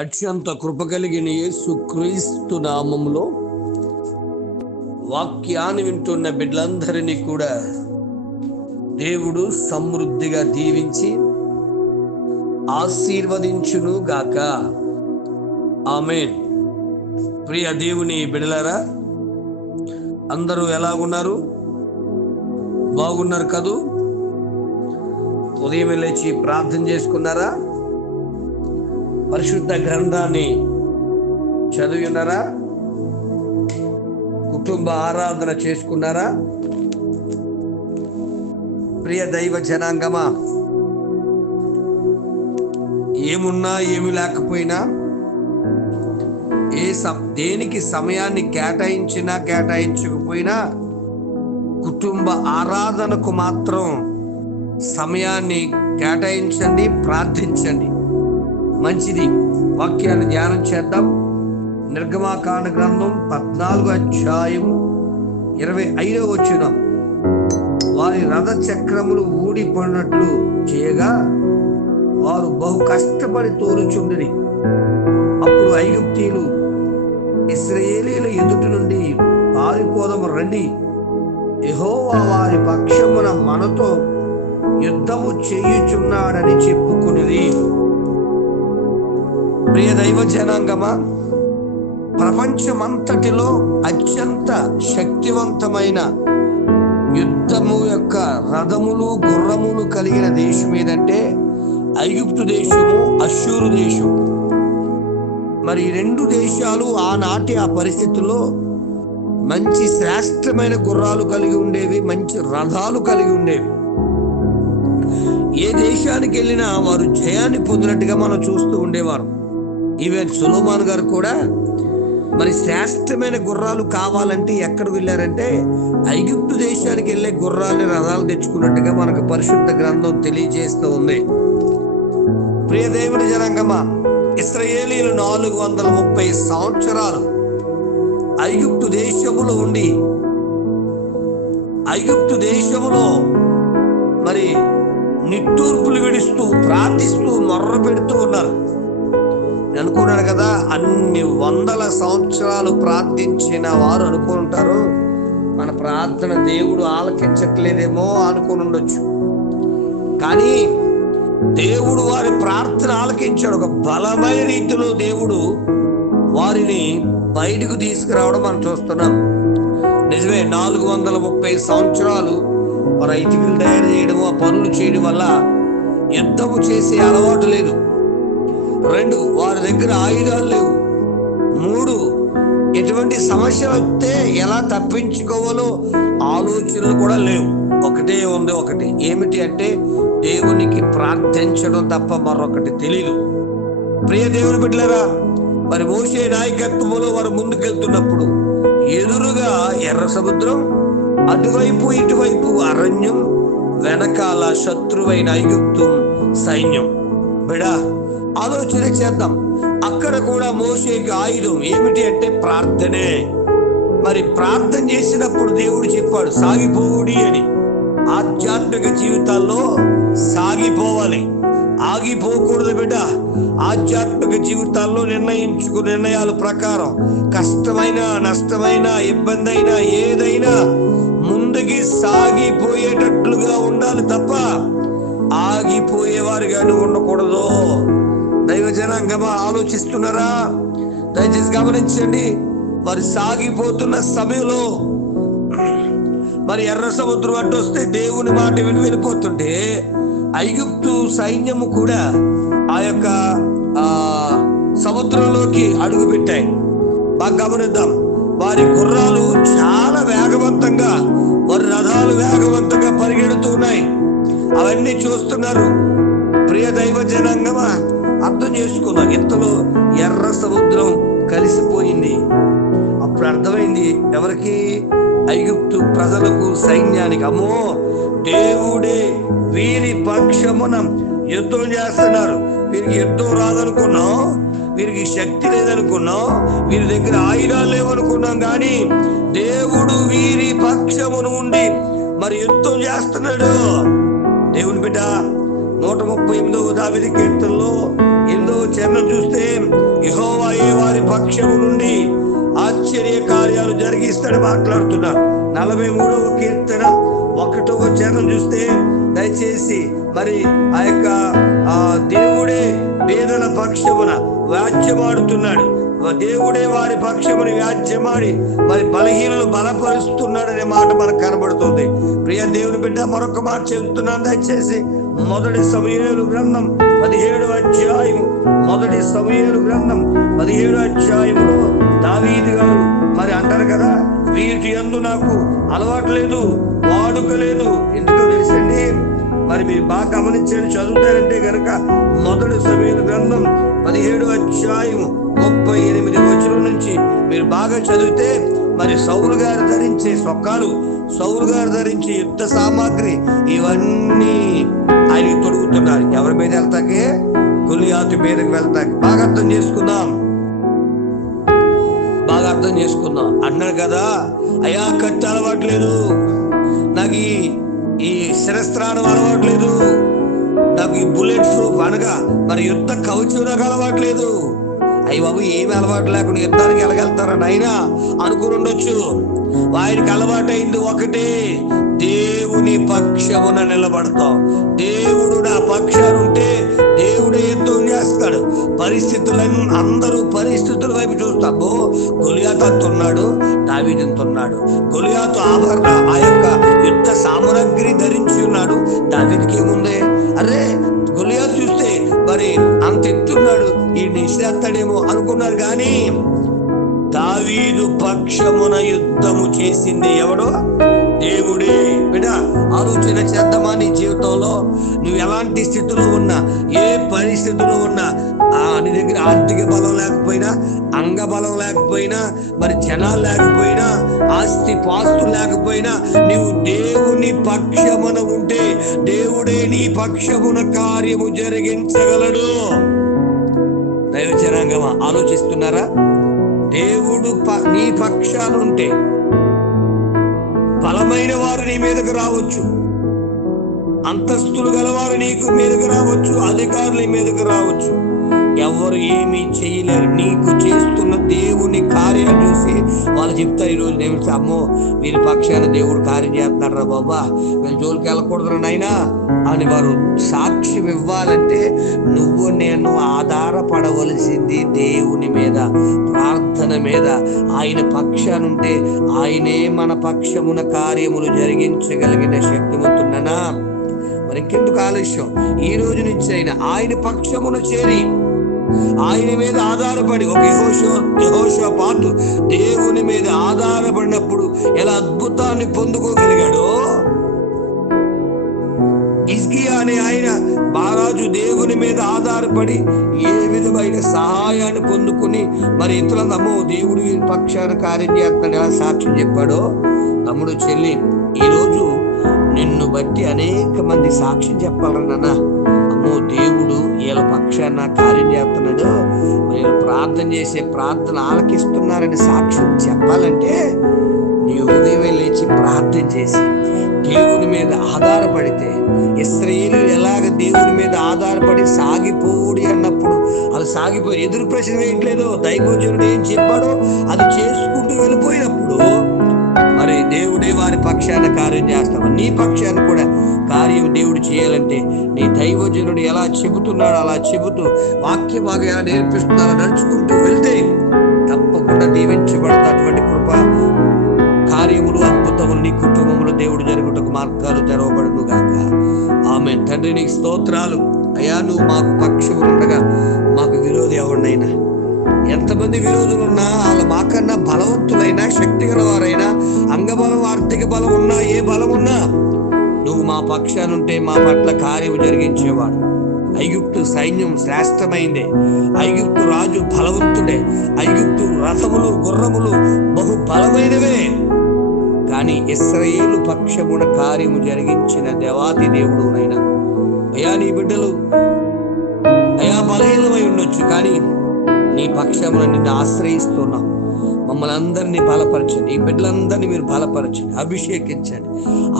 అత్యంత కృప కలిగిన యేసుక్రీస్తు నామములో వాక్యాన్ని వింటున్న బిడ్డలందరినీ కూడా దేవుడు సమృద్ధిగా దీవించి ఆశీర్వదించును గాక. ఆమేన్. ప్రియ దేవుని బిడ్డలారా, అందరూ ఎలాగున్నారు? బాగున్నారు కదూ? ఉదయం లేచి ప్రార్థన చేసుకున్నారా? పరిశుద్ధ గ్రంథాన్ని చదివినారా? కుటుంబ ఆరాధన చేసుకున్నారా? ప్రియ దైవ జనాంగమా, ఏమున్నా ఏమి లేకపోయినా, దేనికి సమయాన్ని కేటాయించినా కేటాయించకపోయినా కుటుంబ ఆరాధనకు మాత్రం సమయాన్ని కేటాయించండి, ప్రార్థించండి. మంచిది. వాక్యాన్ని ధ్యానం చేద్దాం. నిర్గమాకాండ గ్రంథం 14వ అధ్యాయం 25వ వచనం. వారి రథ చక్రములు ఊడిపడినట్లు చేయగా వారు బహు కష్టపడి తోలుచుండిరి. అప్పుడు ఐగుప్తీయులు, ఇశ్రాయేలీయుల ఎదుట నుండి పారిపోదము రండి, యెహోవా వారి పక్షమున మనతో యుద్ధము చేయుచున్నాడని చెప్పుకునిది. ప్రియ దైవ జనాంగమా, ప్రపంచమంతటిలో అత్యంత శక్తివంతమైన యుద్ధము యొక్క రథములు గుర్రములు కలిగిన దేశం ఏదంటే ఐగుప్తు దేశము, అష్షూరు దేశం. మరి రెండు దేశాలు ఆనాటి ఆ పరిస్థితుల్లో మంచి శ్రేష్టమైన గుర్రాలు కలిగి ఉండేవి, మంచి రథాలు కలిగి ఉండేవి. ఏ దేశానికి వెళ్ళినా వారు జయాన్ని పొందినట్టుగా మనం చూస్తూ ఉండేవారు. ఈవెన్ సొలొమోను గారు కూడా మరి శ్రేష్టమైన గుర్రాలు కావాలంటే ఎక్కడికి వెళ్ళారంటే ఐగుప్తు దేశానికి వెళ్ళే గుర్రాలని రథాలు తెచ్చుకున్నట్టుగా మనకు పరిశుద్ధ గ్రంథం తెలియజేస్తూ ఉంది. ప్రియ దేవుని జనాంగమా, ఇశ్రాయేలీయులు 430 సంవత్సరాలు ఐగుప్తు దేశములో ఉండి ఐగుప్తు దేశములో మరి నిట్టూర్పులు విడుస్తూ ప్రార్థిస్తూ మొర్ర పెడుతూ ఉన్నారు. అనుకున్నాడు కదా, అన్ని వందల సంవత్సరాలు ప్రార్థించిన వారు అనుకుంటారు మన ప్రార్థన దేవుడు ఆలకించట్లేదేమో అనుకుని ఉండొచ్చు. కానీ దేవుడు వారి ప్రార్థన ఆలకించాడు. ఒక బలమైన రీతిలో దేవుడు వారిని బయటకు తీసుకురావడం మనం చూస్తున్నాం. నిజమే, 430 సంవత్సరాలు వారు ఐతికలు తయారు చేయడం, ఆ పనులు చేయడం వల్ల యుద్ధము చేసే అలవాటు లేదు. 2, వారి దగ్గర ఆయుధాలు లేవు. 3, ఎటువంటి సమస్యలు వస్తే ఎలా తప్పించుకోవాలో ఆలోచనలు కూడా లేవు. ఒకటే ఉంది, ఒకటి ఏమిటి అంటే దేవునికి ప్రార్థించడం తప్ప మరొకటి తెలియదు. ప్రియ దేవుని బిడ్డలారా, మరి మోషే నాయకత్వంలో వారు ముందుకెళ్తున్నప్పుడు ఎదురుగా ఎర్ర సముద్రం, అటువైపు ఇటువైపు అరణ్యం, వెనకాల శత్రువైన ఐగుప్తు సైన్యం. బిడా, ఆలోచన చేద్దాం. అక్కడ కూడా మోషేకి ఆయుధం ఏమిటి అంటే ప్రార్థనే. మరి ప్రార్థన చేసినప్పుడు దేవుడు చెప్పాడు సాగిపోవుడి అని. ఆధ్యాత్మిక జీవితాల్లో సాగిపోవాలి, ఆగిపోకూడదు బిడ్డ. ఆధ్యాత్మిక జీవితాల్లో నిర్ణయాల ప్రకారం కష్టమైన, నష్టమైన, ఇబ్బంది అయినా ఏదైనా ముందుకి సాగిపోయేటట్లుగా ఉండాలి తప్ప ఆగిపోయేవారుగానే ఉండకూడదు. దైవ జనాంగమా, ఆలోచిస్తున్నారా? దయచేసి గమనించండి. వారు సాగిపోతున్న సమయంలో మరి ఎర్ర సముద్రం అడ్డు వస్తే దేవుని మాట విని వెళ్ళిపోతుంటే ఐగుప్తు సైన్యము కూడా ఆ యొక్క సముద్రంలోకి అడుగు పెట్టాయి. బాగా గమనిద్దాం. వారి గుర్రాలు చాలా వేగవంతంగా, వారి రథాలు వేగవంతంగా పరిగెడుతున్నాయి. అవన్నీ చూస్తున్నారు. ప్రియ దైవ జనాంగమా, అర్థం చేసుకున్నాం. ఇంతలో ఎర్ర సముద్రం కలిసిపోయింది. అప్పుడు అర్థమైంది ఎవరికి? ఐగుప్తు ప్రజలకు, సైన్యానికి. అమ్మో, దేవుడే వీరి పక్షమున యుద్ధం చేస్తున్నారు. వీరికి యుద్ధం రాదనుకున్నాం, వీరికి శక్తి లేదనుకున్నాం, వీరి దగ్గర ఆయుధాలు లేవనుకున్నాం. కానీ దేవుడు వీరి పక్షమును ఉండి మరి యుద్ధం చేస్తున్నాడు. దేవుని బిడ్డ, 138వ దావీదు కీర్తనలో 8వ చరణం చూస్తే పక్షము నుండి ఆశ్చర్య కార్యాలు జరిగిస్తాడు మాట్లాడుతున్నాడు. 43వ కీర్తన 1వ వచనం చూస్తే దయచేసి మరి ఆ యొక్క దేవుడే పేదల పక్షమున వ్యాజ్యమాడుతున్నాడు. దేవుడే వారి పక్షముని వ్యాజ్యమాడి మరి బలహీనలు బలపరుస్తున్నాడనే మాట మనకు కనబడుతుంది. ప్రియ దేవుని బిడ్డ, మరొక మాట చెబుతున్నాను దయచేసి. మొదటి సమూయేలు గ్రంథం 17వ అధ్యాయము, మొదటి సమూయేలు గ్రంథం 17వ అధ్యాయములో దావీదు గారు మరి అంటారు కదా, వీటి యందు నాకు అలవాటు లేదు, వాడుక లేదు. ఎందుకో తెలుసండి, మరి మీరు బాగా గమనించండి, చదువుతారంటే కనుక మొదటి సమూయేలు గ్రంథం 17వ అధ్యాయము 38వ వచనం నుంచి మీరు బాగా చదివితే మరి సౌలు గారు ధరించే సొక్కాలు, సౌలు గారు ధరించే యుద్ధ సామాగ్రి ఇవన్నీ ఆయన తొడుగుతున్నారు. ఎవరి మీద వెళ్తాకే? గొలియాతు మీదకి వెళ్తాకి. బాగా అర్థం చేసుకుందాం, బాగా అర్థం చేసుకుందాం. అన్నాడు కదా, అయ్యా కత్తి అలవాట్లేదు, నాకు ఈ శిరస్త్రాణం అలవాట్లేదు, నాకు ఈ బుల్లెట్ ప్రూఫ్ అనగా మరి యుద్ధ కవచం నాకు అలవాట్లేదు. అయ్యి బాబు, ఏమి అలవాటు లేకుండా యుద్ధానికి వెళ్ళగలుగుతారని అయినా అనుకుని ఉండొచ్చు. ఆయనకి అలవాటైంది ఒకటే, దేవుని పక్షమున నిలబడతాం. దేవుడు నా పక్షానుంటే దేవుడే యుద్ధం చేస్తాడు. పరిస్థితులను అందరూ పరిస్థితుల వైపు చూస్తాము. గొలియాతు అంతున్నాడు, దావీదు అంతున్నాడు. గొలియాతు ఆభరణ ఆ యొక్క యుద్ధ సామగ్రి ధరించి ఉన్నాడు. దావీదుకి ఏముంది? అరే, గొలియాతు చూస్తే మరి అంత ఎత్తున్నాడు, ఈ నిశ్చేస్తాడేమో అనుకున్నారు. కానీ దావీదు పక్షమున యుద్ధము చేసింది ఎవడో? దేవుడే. బిడ్డ, ఆలోచన చేద్దామా? నీ జీవితంలో నువ్వు ఎలాంటి స్థితిలో ఉన్నా, ఏ పరిస్థితిలో ఉన్నా, నీ దగ్గర ఆర్థిక బలం లేకపోయినా, అంగ బలం లేకపోయినా, మరి జనాలు లేకపోయినా, ఆస్తి పాస్తులు లేకపోయినా, నీవు దేవుని పక్షమున ఉంటే దేవుడే నీ పక్షమున కార్యము జరిగించగలడు. దైవ జనాంగమా, ఆలోచిస్తున్నారా? దేవుడు నీ పక్షానుంటే బలమైన వారు నీ మీదకు రావచ్చు, అంతస్తులు గలవారు నీకు మీదకు రావచ్చు, అధికారులు నీ మీదకు రావచ్చు. ఎవరు ఏమీ చేయలేరు. నీకు చేస్తున్న దేవుని కార్యాలు చూసి వాళ్ళు చెప్తారు, ఈరోజు నేను అమ్మో వీరి పక్షాన దేవుడు కార్యం చేస్తున్నాడు రా బాబా, వీళ్ళ జోలికి వెళ్ళకూడదు నాయనా అని వారు సాక్ష్యం ఇవ్వాలంటే నువ్వు నేను ఆధారపడవలసింది దేవుని మీద, ప్రార్థన మీద. ఆయన పక్షానుంటే ఆయనే మన పక్షమున కార్యములు జరిగించగలిగిన శక్తివంతుడనా? మరి ఇంకెందుకు ఆలస్యం? ఈ రోజు నుంచి అయినా ఆయన పక్షమున చేరి ఆయన మీద ఆధారపడి, ఒక యెహోషాపాతు దేవుని మీద ఆధారపడినప్పుడు ఎలా అద్భుతాన్ని పొందుకోగలిగాడో, హిజ్కియా అనే ఆయన మహారాజు దేవుని మీద ఆధారపడి ఏ విధమైన సహాయాన్ని పొందుకుని మరి ఇతరులను అమ్మో దేవుడు వీరి పక్షాన కార్యం చేస్తాడు ఎలా సాక్ష్యం చెప్పాడో. తమ్ముడు, చెల్లి, ఈరోజు నిన్ను బట్టి అనేక మంది సాక్ష్యం చెప్పాలన్నా, అమ్మో దేవుడు వీళ్ళ పక్షాన కార్యం చేస్తున్నాడు, వీళ్ళు ప్రార్థన చేసే ప్రార్థన ఆలకిస్తున్నారని సాక్ష్యం చెప్పాలంటే నీ ఉదయం లేచి ప్రార్థన చేసి దేవుని మీద ఆధారపడితే, ఇశ్రాయేలు ఎలాగ దేవుని మీద ఆధారపడి సాగిపోడి అన్నప్పుడు అది సాగిపోయి ఎదురు ప్రశ్న వేయట్లేదు. దైవజనుడు ఏం చెప్పాడో అది చేసుకుంటూ వెళ్ళిపోయినప్పుడు మరి దేవుడే వారి పక్షాన కార్యం చేస్తాడు. నీ పక్షాన్ని కూడా కార్యం దేవుడు చేయాలంటే నీ దైవజనుడు ఎలా చెబుతున్నాడో అలా చెబుతూ వాక్య బాగా ఎలా నేర్పిస్తున్నారో నడుచుకుంటూ వెళ్తే తప్పకుండా దీవించబడతా. అటువంటి కృప కార్యములు, అద్భుతములు నీ కుటుంబంలో దేవుడు జరుగుటకు మార్గాలు తెరవబడును గాక. ఆమేన్. తండ్రి, నీకు స్తోత్రాలు. అయ్యా, నువ్వు మాకు పక్షము ఉండగా మాకు విరోధి ఎవరినైనా, ఎంతమంది విరోధులు ఉన్నా, వాళ్ళ మాకన్నా బలవంతులైనా, శక్తి గలవారైనా, అంగబలం, ఆర్థిక బలం ఉన్నా, ఏ బలం ఉన్నా, నువ్వు మా పక్షానుంటే మా పట్ల కార్యము జరిగించేవాడు. ఐగుప్తు సైన్యం శ్రేష్టమైందే, ఐగుప్తు రాజు బలవంతుడే, ఐగుప్తు రథములు గుర్రములు బహు బలమైనవే. కానీ ఇశ్రాయేలు పక్షమున కార్యము జరిగించిన దేవాది దేవుడు నైనా. అయ్యా, నీ బిడ్డలు అయ్యా బలహీనమై ఉండొచ్చు, కానీ నీ పక్షమున నిన్ను ఆశ్రయిస్తున్నాం. మమ్మల్ని అందరినీ బలపరచండి, ఈ బిడ్డలందరినీ మీరు బలపరచండి, అభిషేకించండి,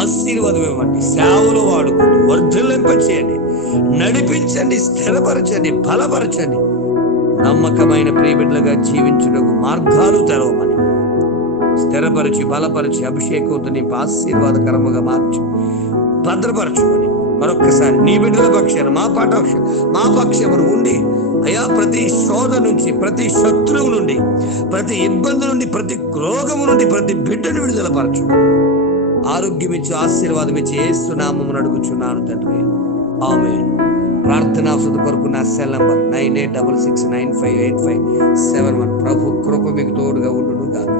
ఆశీర్వాదం ఇవ్వండి, సేవలు వాడుకోండి, వర్ధలింపచేయండి, నడిపించండి, స్థిరపరచండి, బలపరచండి. నమ్మకమైన ప్రియబిడ్డలుగా జీవించుటకు మార్గాలు తెరవమని, స్థిరపరిచి బలపరిచి అభిషేకంతో నింపి ఆశీర్వాదకరముగా మార్చి భద్రపరచుకొని మరొక్కసారి నీ బిడ్డల పక్షాన మా పక్షమును ఉండి అయా ప్రతి శోధ నుంచి, ప్రతి శత్రువు నుండి, ప్రతి ఇబ్బంది నుండి, ప్రతి రోగము నుండి ప్రతి బిడ్డను విడుదల పరచు. ఆరోగ్యం ఇచ్చి ఆశీర్వాదం ఇచ్చి యేసు నామమున అడుగుచున్నాను తండ్రి, ఆమేన్. ప్రార్థనా అవసరం కొరకు నా సెల్ నంబర్ 9866958571. ప్రభు కృప మీకు తోడుగా ఉండును గాక.